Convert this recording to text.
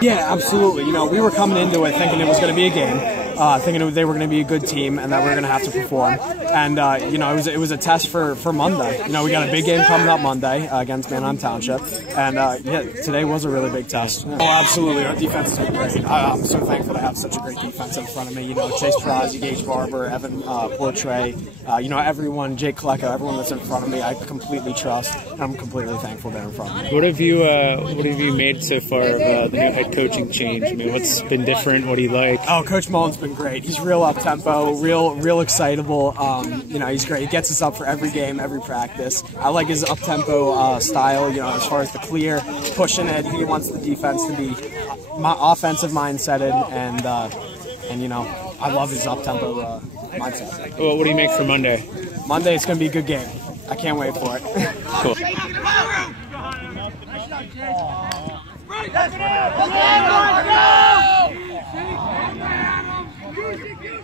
Yeah, absolutely. You know, we were coming into it thinking it was going to be a game, thinking they were going to be a good team and that we were going to have to perform. And, you know, it was a test for Monday. You know, we got a big game coming up Monday against Manheim Township. And, yeah, today was a really big test. Oh, absolutely. Our defense has been great. I'm so thankful to have such a great defense in front of me. You know, Chase Perazzi, Gage Barber, Evan Portray, you know, everyone, Jake Klecko, everyone that's in front of me, I completely trust. And I'm completely thankful they're in front of me. What have you made so far of the new head coaching change? I mean, what's been different? What do you like? Oh, Coach Mullen's been great. He's real up-tempo, real excitable. You know, he's great. He gets us up for every game, every practice. I like his up-tempo style, you know, as far as the clear, pushing it. He wants the defense to be offensive mindseted, and you know, I love his up-tempo mindset. Well, what do you make for Monday? Monday, it's going to be a good game. I can't wait for it. Cool. Let's go!